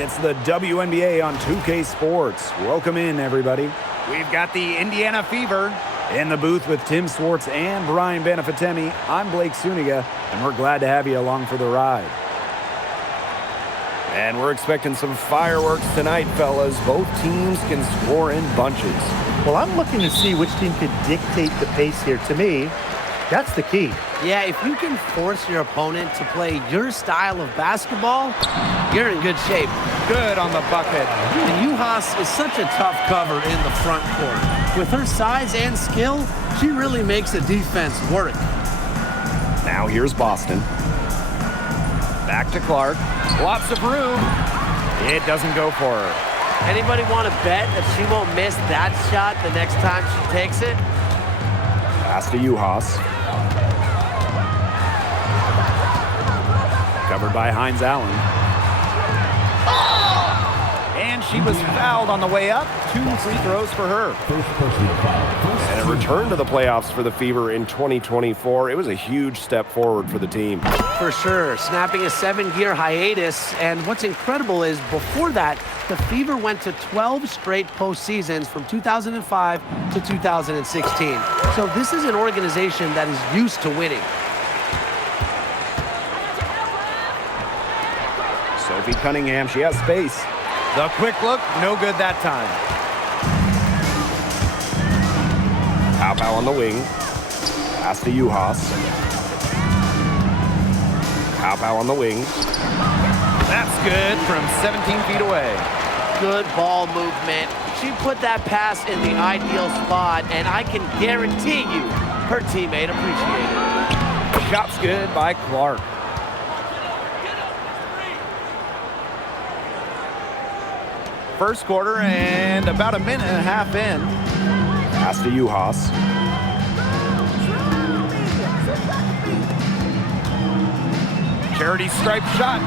It's the WNBA on 2K Sports. Welcome in, everybody. We've got the Indiana Fever. In the booth with Tim Swartz and Brian Benefatemi, I'm Blake Suniga, and we're glad to have you along for the ride. And we're expecting some fireworks tonight, fellas. Both teams can score in bunches. Well, I'm looking to see which team can dictate the pace here. To me, that's the key. Yeah, if you can force your opponent to play your style of basketball, you're in good shape. Good on the bucket. And Juhas is such a tough cover in the front court. With her size and skill, she really makes the defense work. Now here's Boston. Back to Clark. Lots of room. It doesn't go for her. Anybody want to bet that she won't miss that shot the next time she takes it? Pass to Juhas. Covered by Hines Allen. And she was fouled on the way up. 2 free throws for her. And a return to the playoffs for the Fever in 2024. It was a huge step forward for the team. For sure, snapping a 7-year hiatus. And what's incredible is before that, the Fever went to 12 straight postseasons from 2005 to 2016. So this is an organization that is used to winning. Sophie Cunningham, she has space. The quick look, no good that time. Pow on the wing. Pass to Juhas. Pow on the wing. That's good from 17 feet away. Good ball movement. She put that pass in the ideal spot, and I can guarantee you her teammate appreciated it. Shot's good by Clark. First quarter and about a minute and a half in. Pass to Juhas. Charity stripe shot.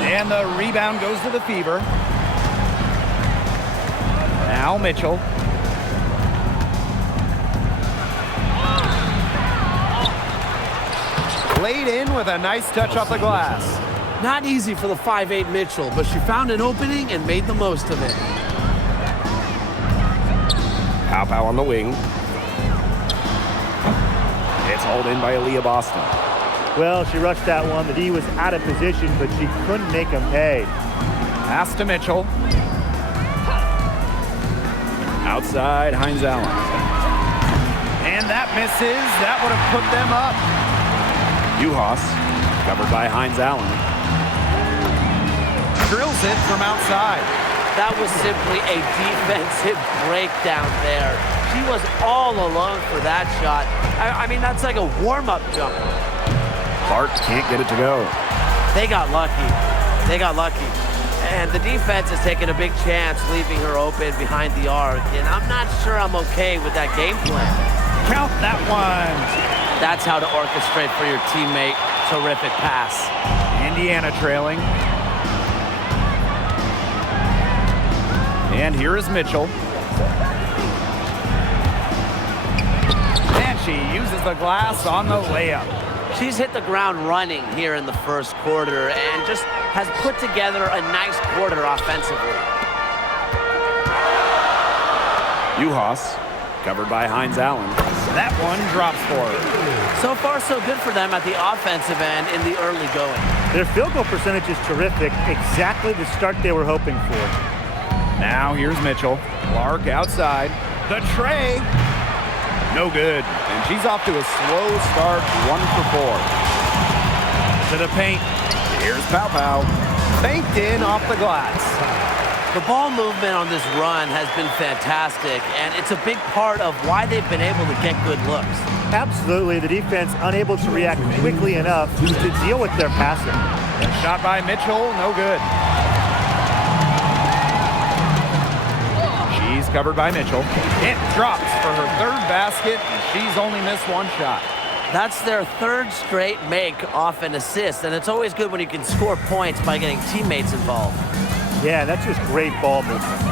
And the rebound goes to the Fever. Now Mitchell. Laid in with a nice touch off the glass. Not easy for the 5'8" Mitchell, but she found an opening and made the most of it. Pow on the wing. It's hauled in by Aaliyah Boston. Well, she rushed that one. The D was out of position, but she couldn't make him pay. Pass to Mitchell. Outside, Hines Allen. And that misses. That would have put them up. Juhas, covered by Hines Allen. Drills it from outside. That was simply a defensive breakdown there. She was all alone for that shot. I mean, that's like a warm-up jumper. Clark can't get it to go. They got lucky. They got lucky. And the defense is taking a big chance, leaving her open behind the arc. And I'm not sure I'm okay with that game plan. Count that one. That's how to orchestrate for your teammate. Terrific pass. Indiana trailing. And here is Mitchell. And she uses the glass on the layup. She's hit the ground running here in the first quarter and just has put together a nice quarter offensively. Juhas, covered by Hines Allen. That one drops for her. So far, so good for them at the offensive end in the early going. Their field goal percentage is terrific. Exactly the start they were hoping for. Now here's Mitchell. Clark outside. The tray. No good. And she's off to a slow start, 1 for 4. To the paint. Here's Pow. Banked in off the glass. The ball movement on this run has been fantastic, and it's a big part of why they've been able to get good looks. Absolutely. The defense unable to react quickly enough to deal with their passing. Shot by Mitchell. No good. She's covered by Mitchell. It drops for her 3rd basket. She's only missed 1 shot. That's their 3rd straight make off an assist, and it's always good when you can score points by getting teammates involved. Yeah, that's just great ball movement.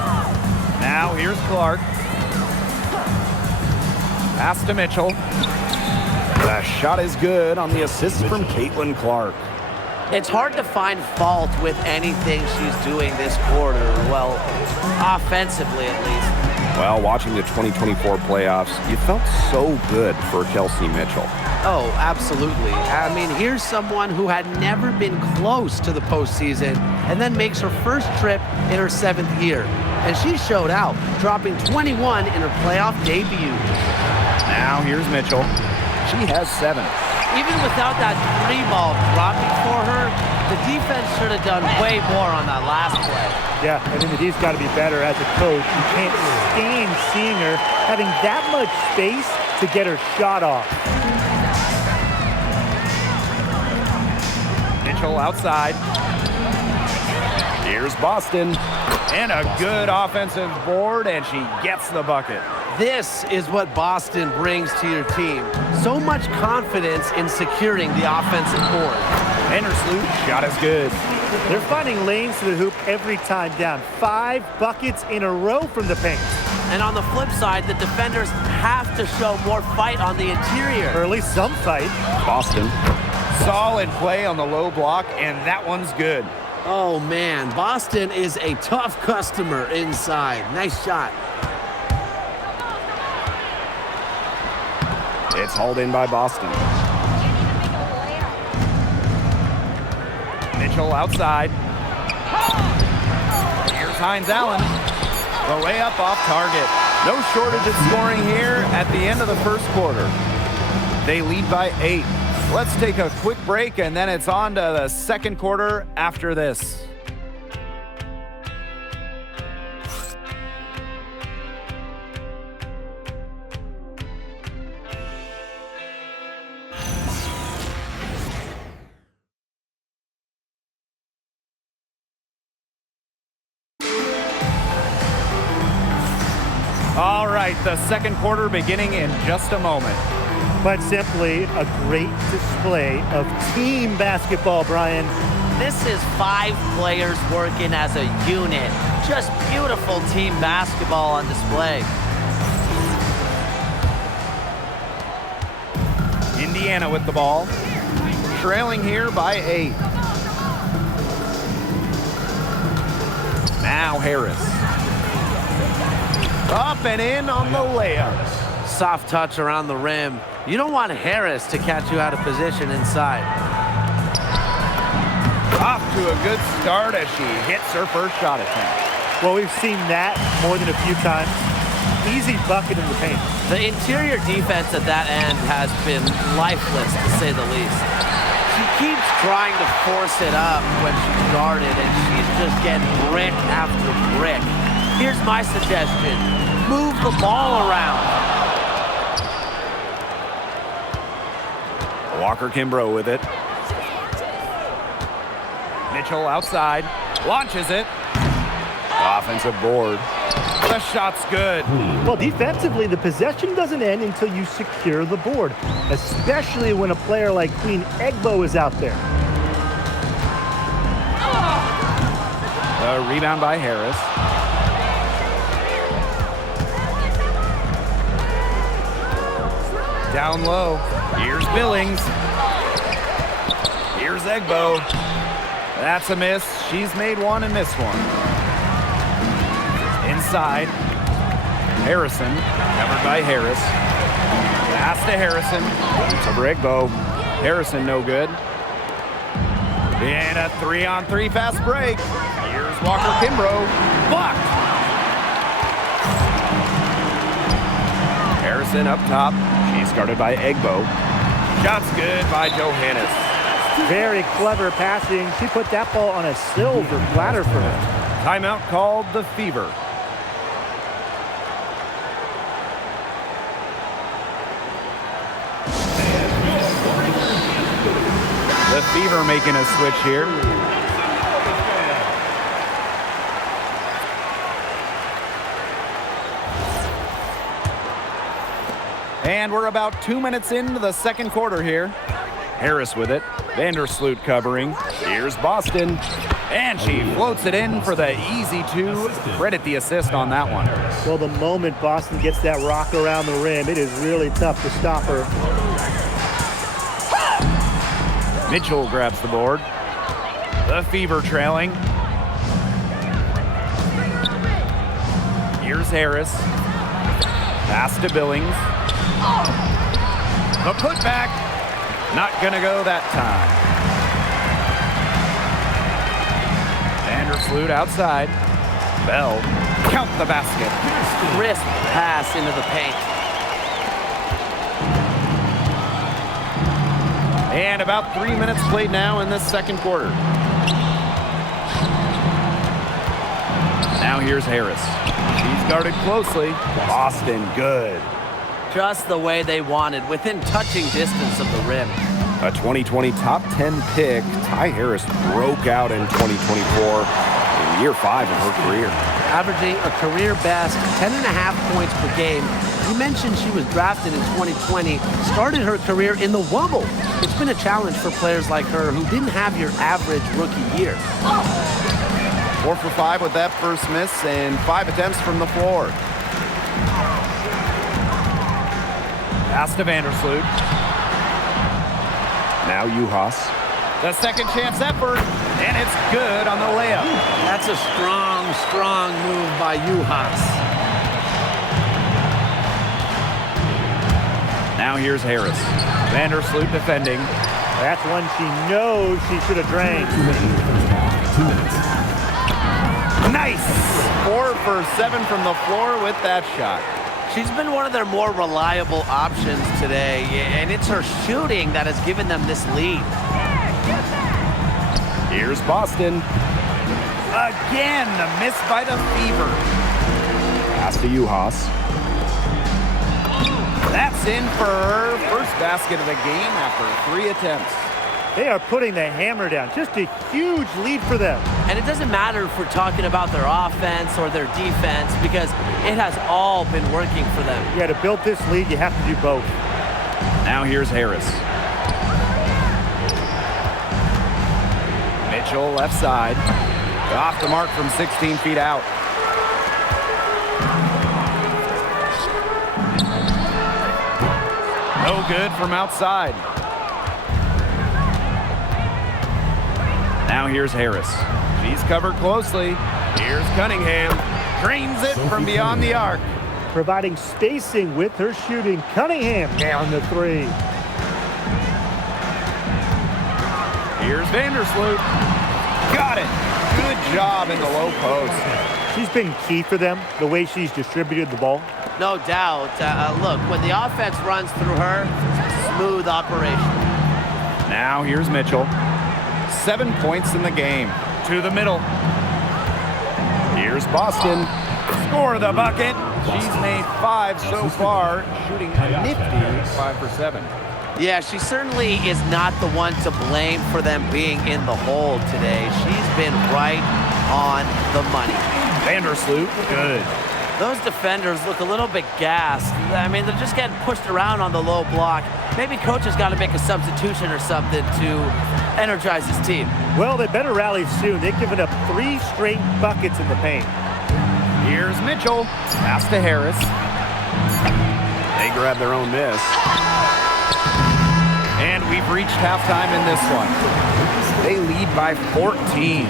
Now here's Clark. Pass to Mitchell. The shot is good on the assist from Caitlin Clark. It's hard to find fault with anything she's doing this quarter. Well, offensively at least. Well, watching the 2024 playoffs, you felt so good for Kelsey Mitchell. Oh, absolutely. I mean, here's someone who had never been close to the postseason and then makes her first trip in her 7th year. And she showed out, dropping 21 in her playoff debut. Now here's Mitchell. She has 7. Even without that 3-ball dropping for her, the defense should have done way more on that last play. Yeah, I mean, the D's got to be better as a coach. You can't stand seeing her having that much space to get her shot off. Mitchell outside. Here's Boston. And a good offensive board, and she gets the bucket. This is what Boston brings to your team. So much confidence in securing the offensive board. Vandersloot shot is good. They're finding lanes to the hoop every time down. 5 buckets in a row from the paint. And on the flip side, the defenders have to show more fight on the interior. Or at least some fight. Boston. Solid play on the low block, and that one's good. Oh, man. Boston is a tough customer inside. Nice shot. It's hauled in by Boston. Mitchell outside. Here's Hines Allen. The layup off target. No shortage of scoring here at the end of the first quarter. They lead by 8. Let's take a quick break, and then it's on to the second quarter after this. All right, the second quarter beginning in just a moment. But simply a great display of team basketball, Brian. This is 5 players working as a unit. Just beautiful team basketball on display. Indiana with the ball. Trailing here by 8. Now Harris. Up and in on the layup. Soft touch around the rim. You don't want Harris to catch you out of position inside. Off to a good start as she hits her first shot attempt. Well, we've seen that more than a few times. Easy bucket in the paint. The interior defense at that end has been lifeless, to say the least. She keeps trying to force it up when she's guarded, and she's just getting brick after brick. Here's my suggestion. Move the ball around. Walker Kimbrough with it. Mitchell outside. Launches it. Offensive board. The shot's good. Well, defensively, the possession doesn't end until you secure the board, especially when a player like Queen Egbo is out there. The rebound by Harris. Down low. Here's Billings. Here's Egbo. That's a miss. She's made one and missed one. Inside. Harrison. Covered by Harris. Pass to Harrison. To Egbo. Harrison no good. And a 3-on-3 fast break. Here's Walker Kimbrough. Blocked. Harrison up top. She's guarded by Egbo. Shot's good by Johannes. Very clever passing. She put that ball on a silver platter for her. Timeout called the Fever. The Fever making a switch here. And we're about 2 minutes into the second quarter here. Harris with it. Vandersloot covering. Here's Boston. And she floats it in for the easy 2. Credit the assist on that one. Well, the moment Boston gets that rock around the rim, it is really tough to stop her. Mitchell grabs the board. The Fever trailing. Here's Harris. Pass to Billings. The putback. Not going to go that time. Vandersloot outside. Bell. Count the basket. Crisp pass into the paint. And about 3 minutes played now in this second quarter. Now here's Harris. She's guarded closely. Boston, good. Just the way they wanted, within touching distance of the rim. A 2020 top 10 pick, Ty Harris broke out in 2024 in year 5 of her career. Averaging a career best 10.5 points per game. You mentioned she was drafted in 2020, started her career in the Wubble. It's been a challenge for players like her who didn't have your average rookie year. 4 for 5 with that first miss and 5 attempts from the floor. Pass to Vandersloot. Now Juhas. The second chance effort, and it's good on the layup. That's a strong, strong move by Juhas. Now here's Harris. Vandersloot defending. That's one she knows she should have drained. 2 minutes. Nice! 4 for 7 from the floor with that shot. She's been one of their more reliable options today, and it's her shooting that has given them this lead. Here's Boston. Again, the miss by the Fever. Pass to Juhas. That's in for her first basket of the game after 3 attempts. They are putting the hammer down. Just a huge lead for them. And it doesn't matter if we're talking about their offense or their defense, because it has all been working for them. Yeah, to build this lead, you have to do both. Now here's Harris. Mitchell left side. Off the mark from 16 feet out. No good from outside. Now here's Harris. She's covered closely. Here's Cunningham. Drains it from beyond the arc. Providing spacing with her shooting. Cunningham down the 3. Here's Vandersloot. Got it. Good job in the low post. She's been key for them, the way she's distributed the ball. No doubt. Look, when the offense runs through her, smooth operation. Now here's Mitchell. 7 points in the game. To the middle. Here's Boston. Score the bucket. She's made 5 so far, shooting a nifty 5 for 7. Yeah, she certainly is not the one to blame for them being in the hole today. She's been right on the money. Vandersloot, good. Those defenders look a little bit gassed. I mean, they're just getting pushed around on the low block. Maybe coach has got to make a substitution or something to energize his team. Well, they better rally soon. They've given up 3 straight buckets in the paint. Here's Mitchell. Pass to Harris. They grab their own miss. And we've reached halftime in this one. They lead by 14.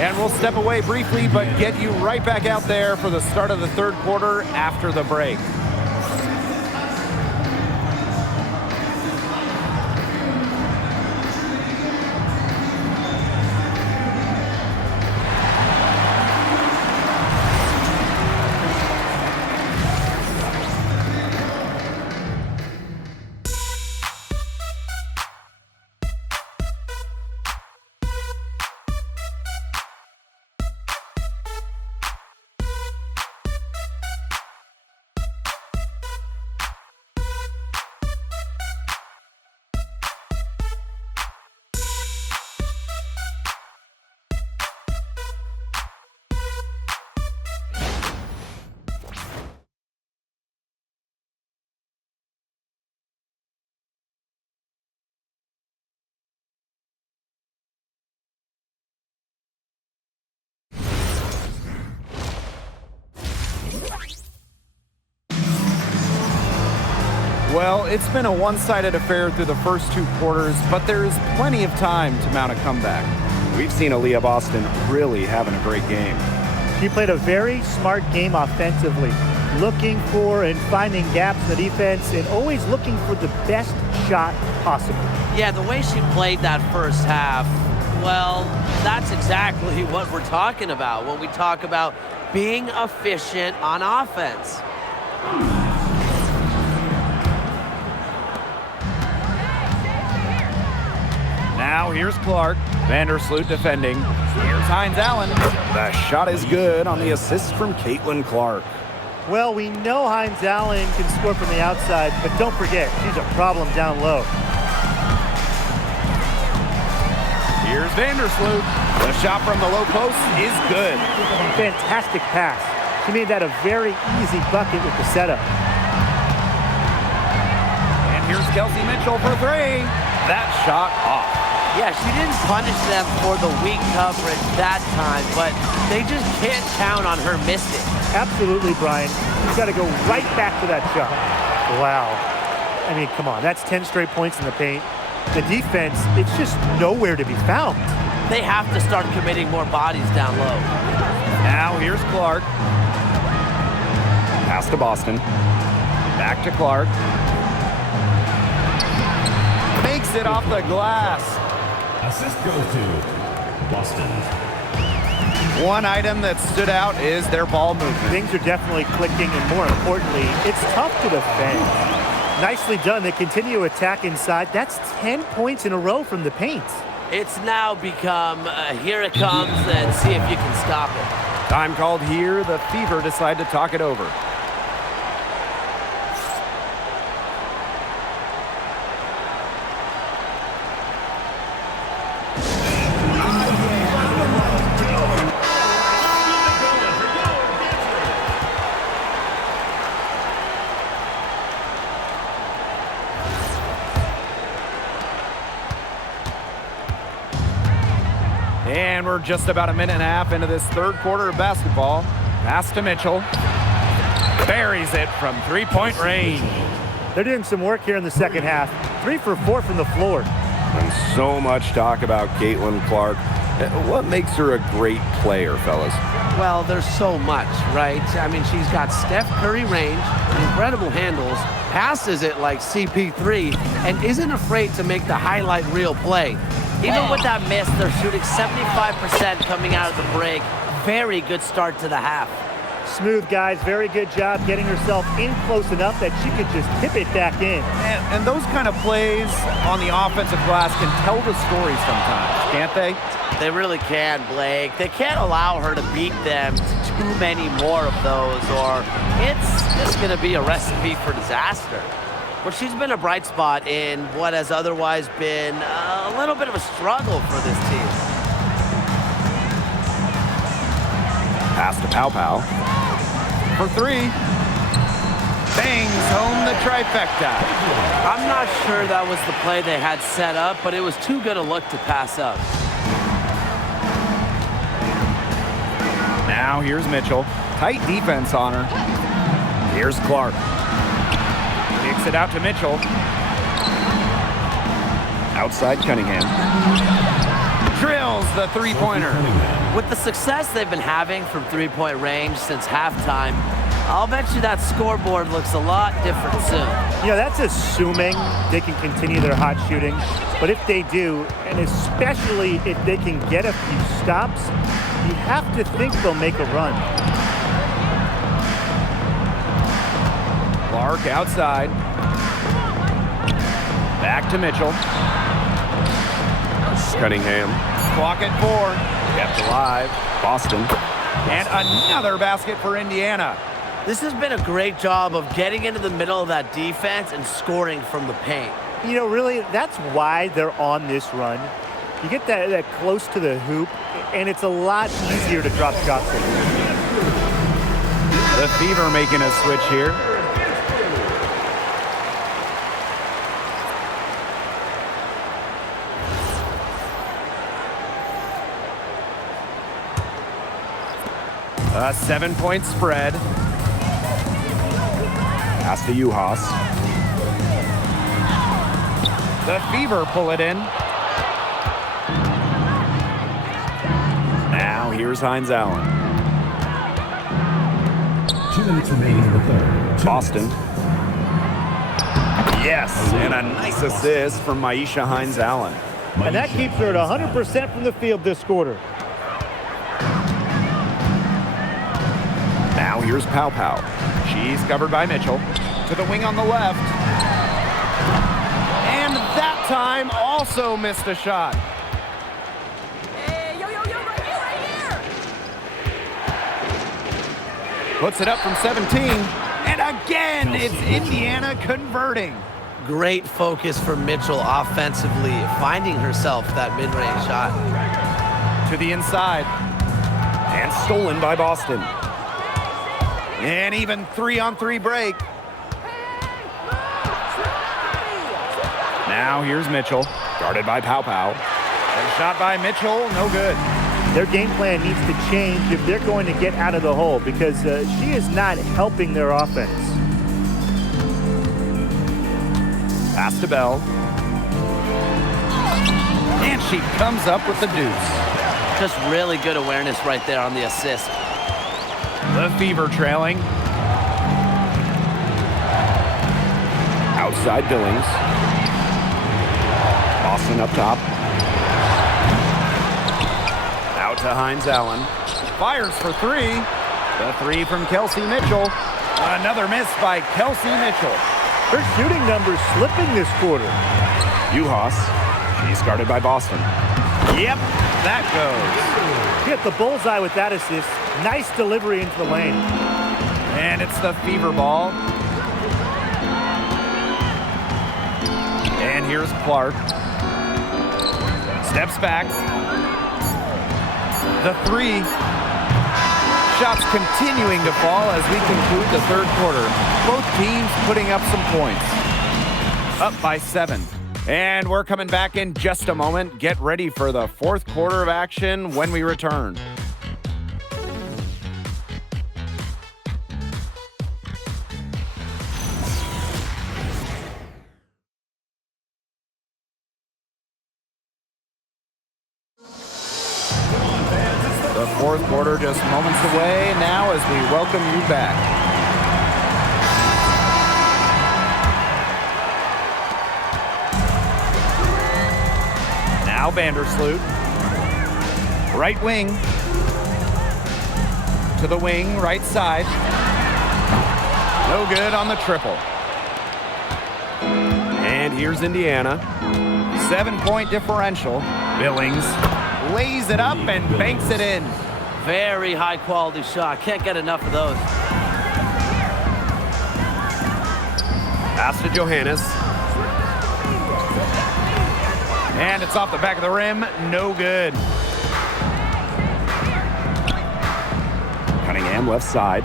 And we'll step away briefly, but get you right back out there for the start of the third quarter after the break. Well, it's been a one-sided affair through the first 2 quarters, but there is plenty of time to mount a comeback. We've seen Aaliyah Boston really having a great game. She played a very smart game offensively, looking for and finding gaps in the defense and always looking for the best shot possible. Yeah, the way she played that first half, well, that's exactly what we're talking about when we talk about being efficient on offense. Now here's Clark. Vandersloot defending. Here's Hines Allen. The shot is good on the assist from Caitlin Clark. Well, we know Hines Allen can score from the outside, but don't forget, she's a problem down low. Here's Vandersloot. The shot from the low post is good. Fantastic pass. She made that a very easy bucket with the setup. And here's Kelsey Mitchell for three. That shot off. Yeah, she didn't punish them for the weak coverage that time, but they just can't count on her missing. Absolutely, Brian. You've got to go right back to that shot. Wow. I mean, come on. That's 10 straight points in the paint. The defense, it's just nowhere to be found. They have to start committing more bodies down low. Now here's Clark. Pass to Boston. Back to Clark. Makes it off the glass. Assist goes to Boston. One item that stood out is their ball movement. Things are definitely clicking, and more importantly, it's tough to defend. Nicely done. They continue to attack inside. That's 10 points in a row from the paint. It's now become, here it comes, and see if you can stop it. Time called here. The Fever decide to talk it over. And we're just about a minute and a half into this third quarter of basketball. Pass to Mitchell. Buries it from three-point range. They're doing some work here in the second half. 3 for 4 from the floor. And so much talk about Caitlin Clark. What makes her a great player, fellas? Well, there's so much, right? I mean, she's got Steph Curry range, incredible handles, passes it like CP3, and isn't afraid to make the highlight reel play. Even with that miss, they're shooting 75% coming out of the break. Very good start to the half. Smooth, guys. Very good job getting herself in close enough that she could just tip it back in. And those kind of plays on the offensive glass can tell the story sometimes, can't they? They really can, Blake. They can't allow her to beat them to too many more of those, or it's just going to be a recipe for disaster. But she's been a bright spot in what has otherwise been a little bit of a struggle for this team. Pass to Pow Pow. For three. Bangs home the trifecta. I'm not sure that was the play they had set up, but it was too good a look to pass up. Now here's Mitchell. Tight defense on her. Here's Clark. Kicks it out to Mitchell. Outside Cunningham. Drills the three-pointer. With the success they've been having from three-point range since halftime, I'll bet you that scoreboard looks a lot different soon. You know, that's assuming they can continue their hot shooting. But if they do, and especially if they can get a few stops, you have to think they'll make a run. Clark outside. Back to Mitchell. Cunningham. Clock at 4. Kept alive. Boston. And another basket for Indiana. This has been a great job of getting into the middle of that defense and scoring from the paint. You know, really, that's why they're on this run. You get that close to the hoop, and it's a lot easier to drop shots. The Fever making a switch here. A 7-point spread. Pass to Uhas. The Fever pull it in. here's Hines Allen. 2 minutes remaining in the third. Boston. Yes, and a nice assist from Maisha Hines Allen. And that keeps her at 100% from the field this quarter. Now here's Pow Pow. She's covered by Mitchell. To the wing on the left. And that time also missed a shot. Hey, yo, right here. Puts it up from 17. And again, it's Indiana converting. Great focus for Mitchell offensively, finding herself that mid-range shot. To the inside. And stolen by Boston. And even 3-on-3 break. Now here's Mitchell. Guarded by Pow Pow. And shot by Mitchell, no good. Their game plan needs to change if they're going to get out of the hole because she is not helping their offense. Pass to Bell. And she comes up with the deuce. Just really good awareness right there on the assist. The Fever trailing. Outside Billings. Boston up top. Out to Hines Allen. Fires for three. The three from Kelsey Mitchell. Another miss by Kelsey Mitchell. Her shooting numbers slipping this quarter. Uhas. She's guarded by Boston. Yep, that goes. Get the bullseye with that assist. Nice delivery into the lane. And it's the Fever ball. And here's Clark. Steps back. The three. Shots continuing to fall as we conclude the third quarter. Both teams putting up some points. Up by 7. And we're coming back in just a moment. Get ready for the fourth quarter of action when we return. The fourth quarter just moments away now as we welcome you back. Now Vandersloot. Right wing. To the wing, right side. No good on the triple. And here's Indiana. 7-point differential. Billings lays it up and banks it in. Very high quality shot. Can't get enough of those. Pass to Johannes. And it's off the back of the rim. No good. Cunningham left side.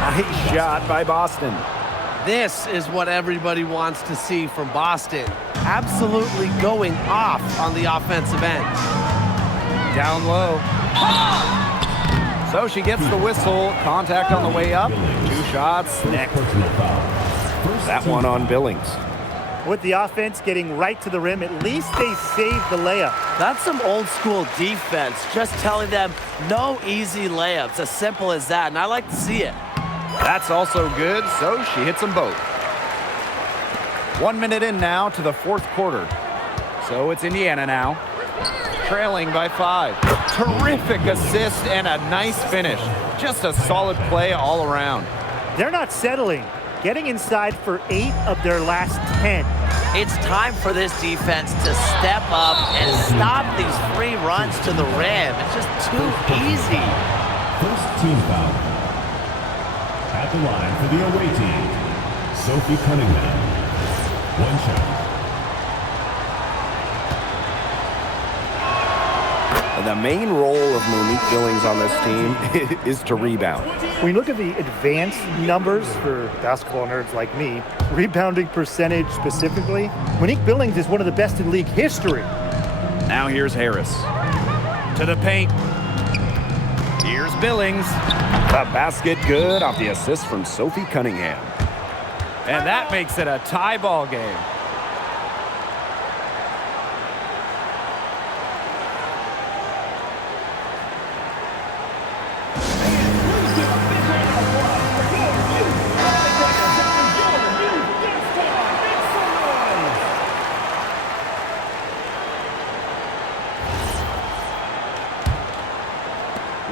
Nice shot by Boston. This is what everybody wants to see from Boston. Absolutely going off on the offensive end. Down low. So she gets the whistle. Contact on the way up. 2 shots next. That one on Billings. With the offense getting right to the rim, at least they saved the layup. That's some old school defense. Just telling them no easy layups. As simple as that. And I like to see it. That's also good, so she hits them both. 1 minute in now to the fourth quarter. So it's Indiana now. Trailing by 5. Terrific assist and a nice finish. Just a solid play all around. They're not settling. Getting inside for 8 of their last 10. It's time for this defense to step up and stop these free runs to the rim. It's just too easy. First team foul. At the line for the away team, Sophie Cunningham. 1 shot. The main role of Monique Billings on this team is to rebound. When you look at the advanced numbers for basketball nerds like me, rebounding percentage specifically, Monique Billings is one of the best in league history. Now here's Harris. To the paint. Here's Billings. The basket good off the assist from Sophie Cunningham. And that makes it a tie ball game.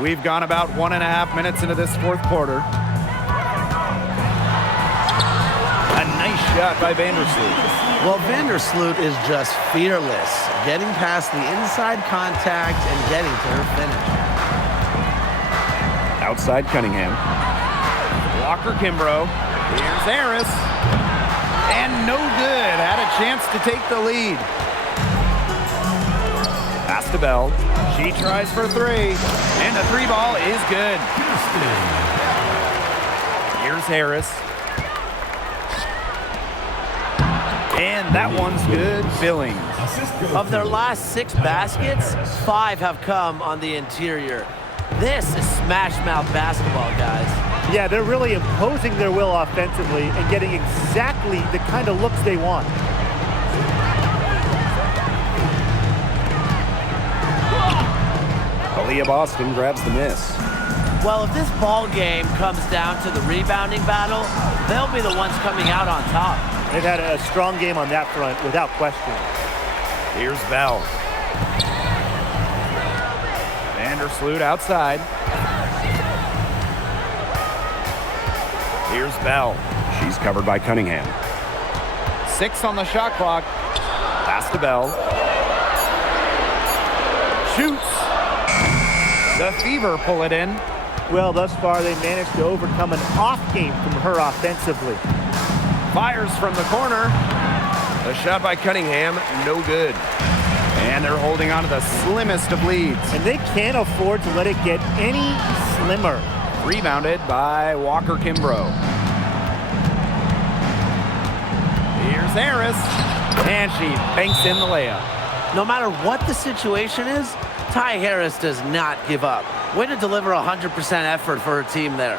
We've gone about 1.5 minutes into this fourth quarter. A nice shot by Vandersloot. Well, Vandersloot is just fearless, getting past the inside contact and getting to her finish. Outside Cunningham. Walker Kimbrough. Here's Harris. And no good. Had a chance to take the lead. Pass to Bell. She tries for three. And the three ball is good. Here's Harris. And that one's good. Billings. Of their last 6 baskets, 5 have come on the interior. This is smash-mouth basketball, guys. Yeah, they're really imposing their will offensively and getting exactly the kind of looks they want. Aaliyah Boston grabs the miss. Well, if this ball game comes down to the rebounding battle, they'll be the ones coming out on top. They've had a strong game on that front, without question. Here's Bell. Vandersloot outside. Here's Bell. She's covered by Cunningham. 6 on the shot clock. Pass to Bell. Shoots. The Fever pull it in. Well, thus far, they managed to overcome an off game from her offensively. Fires from the corner. The shot by Cunningham, no good. And they're holding on to the slimmest of leads. And they can't afford to let it get any slimmer. Rebounded by Walker Kimbrough. Here's Harris. And she banks in the layup. No matter what the situation is, Ty Harris does not give up. Way to deliver 100% effort for her team there.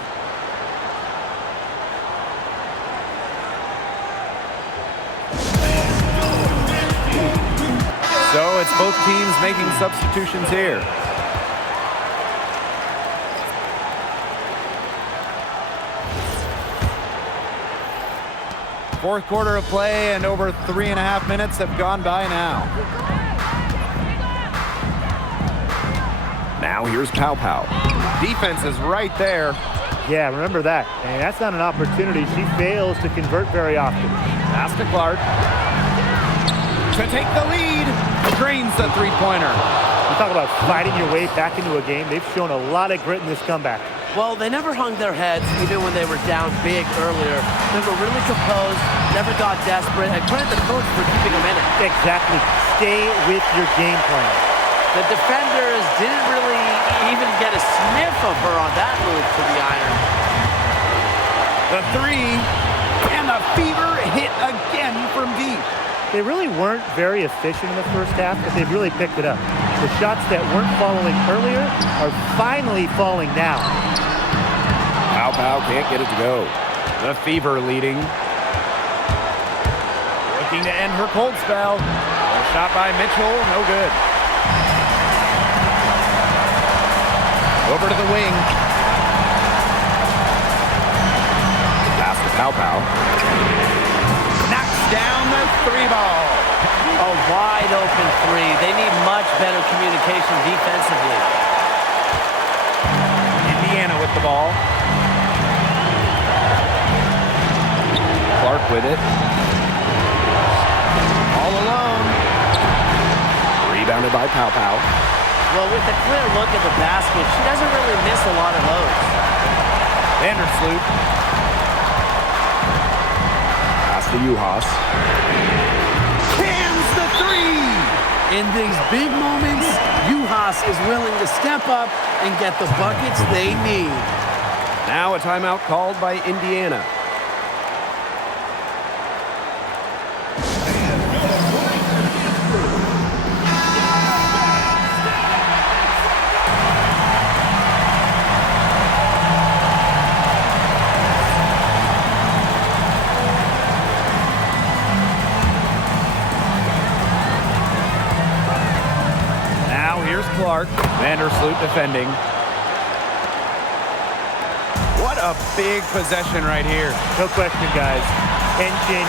So it's both teams making substitutions here. Fourth quarter of play, and over 3.5 minutes have gone by now. Now here's Pow Pow. Defense is right there. Yeah, remember that. And that's not an opportunity she fails to convert very often. Pass to Clark. To take the lead. Drains the three-pointer. You talk about fighting your way back into a game. They've shown a lot of grit in this comeback. Well, they never hung their heads, even when they were down big earlier. They were really composed, never got desperate, and credit the coach for keeping them in it. Exactly. Stay with your game plan. The defenders didn't really even get a sniff of her on that move to the iron. The three, and the Fever hit again from deep. They really weren't very efficient in the first half, but they've really picked it up. The shots that weren't falling earlier are finally falling now. Pow Pow can't get it to go. The Fever leading. Looking to end her cold spell. A shot by Mitchell, no good. Over to the wing. Pass to Pow Pow. Knocks down the three ball. A wide open three. They need much better communication defensively. Indiana with the ball. Clark with it. All alone. Rebounded by Pow Pow. Well, with a clear look at the basket, she doesn't really miss a lot of those. Vandersloot. Pass to Uhas. Cans the three. In these big moments, Uhas is willing to step up and get the buckets they need. Now a timeout called by Indiana. Clark. Vandersloot defending. What a big possession right here. No question, guys. Tension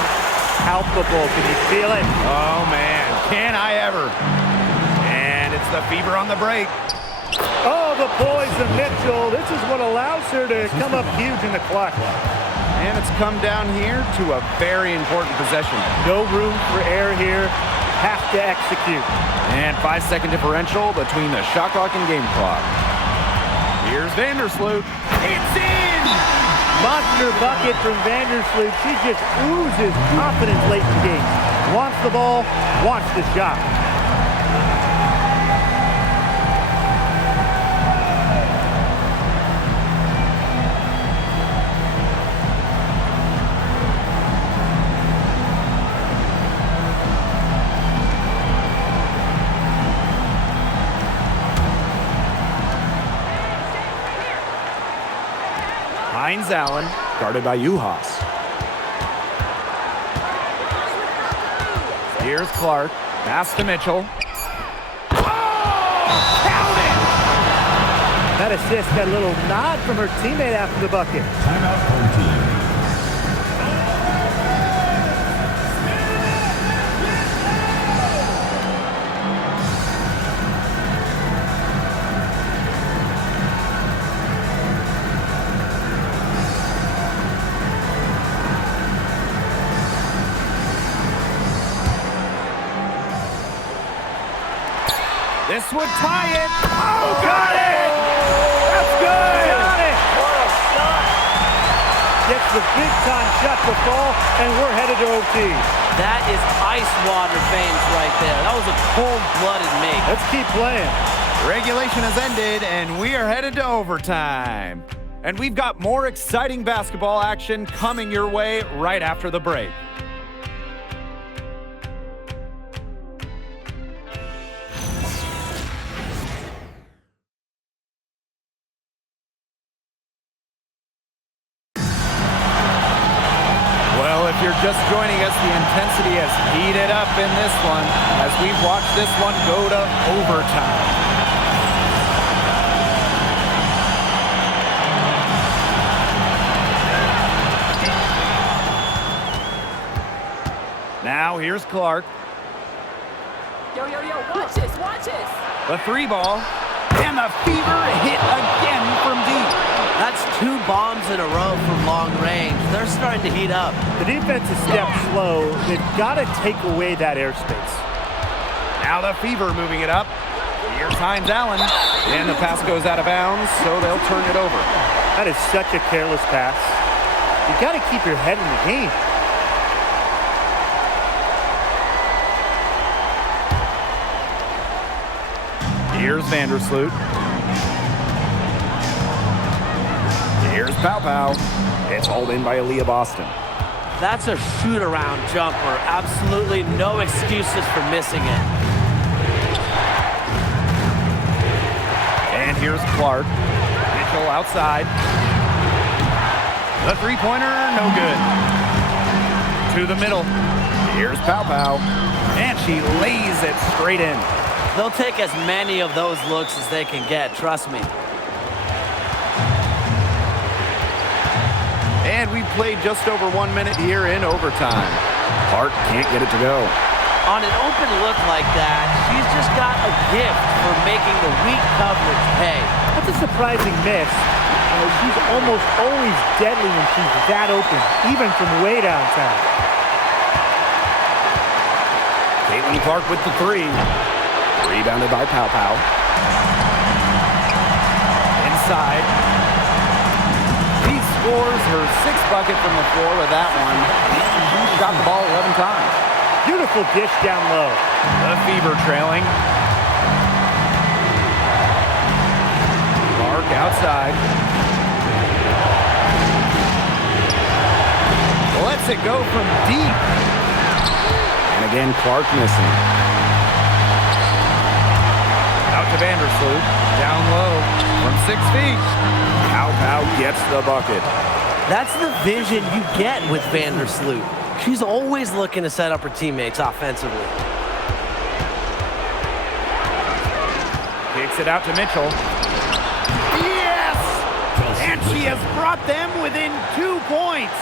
palpable. Can you feel it? Oh, man. Can I ever? And it's the Fever on the break. Oh, the poise of Mitchell. This is what allows her to come up huge in the clutch. And it's come down here to a very important possession. No room for error here. Have to execute. And 5-second differential between the shot clock and game clock. Here's Vandersloot. It's in! Monster bucket from Vandersloot. She just oozes confidence late in the game. Wants the ball, wants the shot. Hines Allen, guarded by Uhas. Here's Clark. Pass to Mitchell. That assist got a little nod from her teammate after the bucket. Timeout home team. This would tie it. Oh, got it! That's good! Got it! What a shot! Gets the big-time shot to fall, and we're headed to OT. That is ice water veins right there. That was a cold-blooded make. Let's keep playing. Regulation has ended, and we are headed to overtime. And we've got more exciting basketball action coming your way right after the break. If you're just joining us, the intensity has heated up in this one as we've watched this one go to overtime. Now here's Clark. Yo, yo, yo, watch this, watch this. The three ball. And the Fever hit again from deep. That's 2 bombs in a row from long range. They're starting to heat up. The defense is stepped slow. They've got to take away that airspace. Now the Fever moving it up. Here's Hines Allen. And the pass goes out of bounds, so they'll turn it over. That is such a careless pass. You got to keep your head in the game. Here's Vandersloot. Here's Pow Pow. It's hauled in by Aaliyah Boston. That's a shoot-around jumper. Absolutely no excuses for missing it. And here's Clark. Mitchell outside. The three-pointer, no good. To the middle. Here's Pow Pow. And she lays it straight in. They'll take as many of those looks as they can get, trust me. And we played just over 1 minute here in overtime. Clark can't get it to go. On an open look like that, she's just got a gift for making the weak coverage pay. That's a surprising miss. She's almost always deadly when she's that open, even from way downtown. Caitlin Clark with the three. Rebounded by Pow Pow. Inside. She scores her 6th bucket from the floor with that one. She shot the ball 11 times. Beautiful dish down low. The Fever trailing. Clark outside. Lets it go from deep. And again, Clark missing. Out to Vandersloot. Down low from 6 feet. Pow Pow gets the bucket. That's the vision you get with Vandersloot. She's always looking to set up her teammates offensively. Kicks it out to Mitchell. Yes! And she has brought them within 2 points.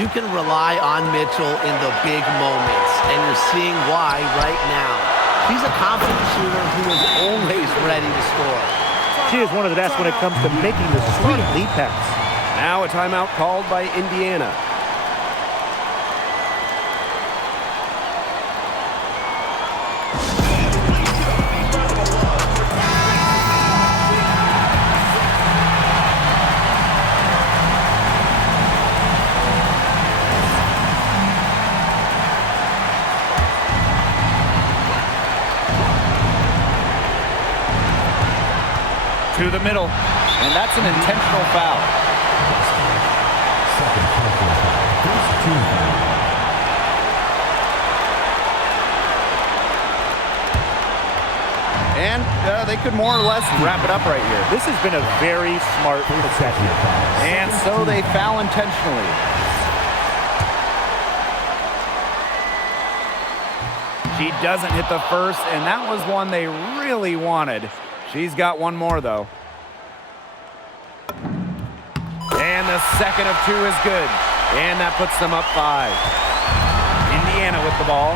You can rely on Mitchell in the big moments, and you're seeing why right now. He's a confident shooter who is always ready to score. She is one of the best when it comes to making the sweet lead pass. Now a timeout called by Indiana. To the middle, and that's an intentional foul. Second personal foul. First team foul. And they could more or less wrap it up right here. This has been a very smart possession. And so they foul intentionally. She doesn't hit the first, and that was one they really wanted. She's got one more, though. And the second of two is good. And that puts them up 5. Indiana with the ball.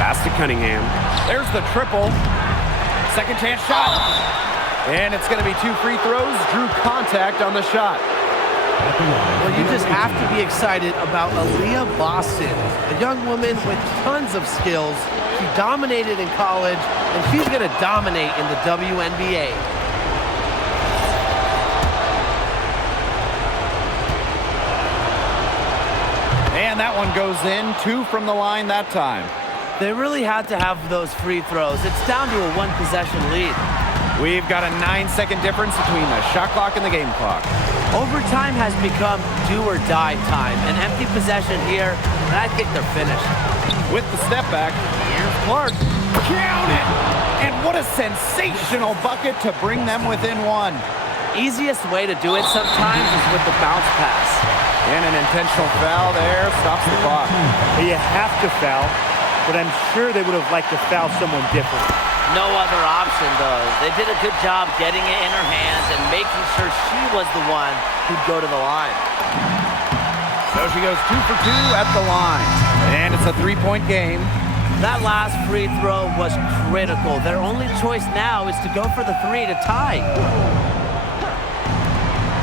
Pass to Cunningham. There's the triple. Second chance shot. And it's going to be 2 free throws. Drew contact on the shot. Well, you just have to be excited about Aaliyah Boston, a young woman with tons of skills. She dominated in college, and she's going to dominate in the WNBA. And that one goes in. 2 from the line that time. They really had to have those free throws. It's down to a 1-possession lead. We've got a 9-second difference between the shot clock and the game clock. Overtime has become do-or-die time. An empty possession here, and I think they're finished. With the step back, here's Clark. Count it! And what a sensational bucket to bring them within 1. Easiest way to do it sometimes is with the bounce pass. And an intentional foul there stops the clock. You have to foul, but I'm sure they would have liked to foul someone different. No other option, though. They did a good job getting it in her hands and making sure she was the one who'd go to the line. So she goes 2 for 2 at the line. And it's a 3-point game. That last free throw was critical. Their only choice now is to go for the 3 to tie.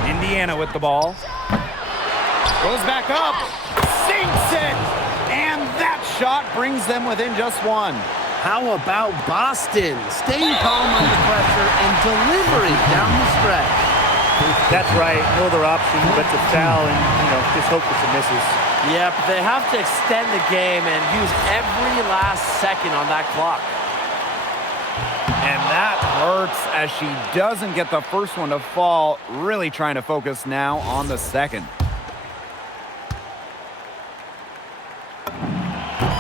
Indiana with the ball. Goes back up. Sinks it. And that shot brings them within just 1. How about Boston? Staying calm under pressure and delivering down the stretch. That's right. No other option but to foul and, just hope for some misses. Yep, they have to extend the game and use every last second on that clock. And that hurts as she doesn't get the first one to fall. Really trying to focus now on the second.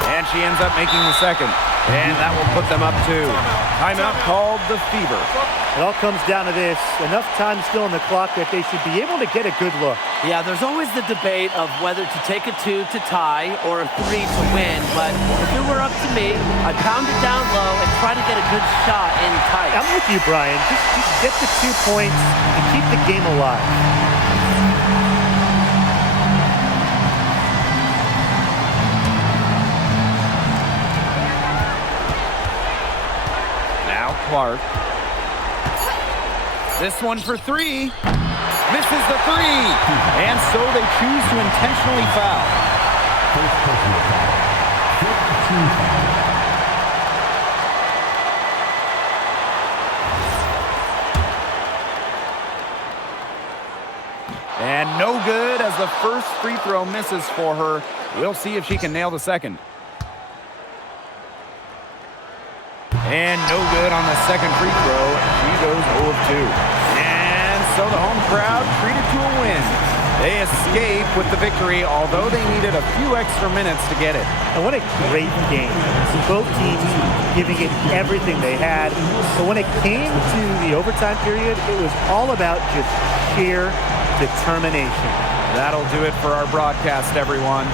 And she ends up making the second. And that will put them up 2. Timeout called the Fever. It all comes down to this. Enough time still on the clock that they should be able to get a good look. Yeah, there's always the debate of whether to take a 2 to tie or a 3 to win. But if it were up to me, I'd pound it down low and try to get a good shot in tight. I'm with you, Brian. Just get the 2 points and keep the game alive. Clark. This one for 3. Misses the 3. And so they choose to intentionally foul. First personal foul. Fifth team foul. And no good as the first free throw misses for her. We'll see if she can nail the second. And no good on the second free throw. She goes 0 of 2. And so the home crowd treated to a win. They escape with the victory, although they needed a few extra minutes to get it. And what a great game. Both teams giving it everything they had. But when it came to the overtime period, it was all about just sheer determination. That'll do it for our broadcast, everyone.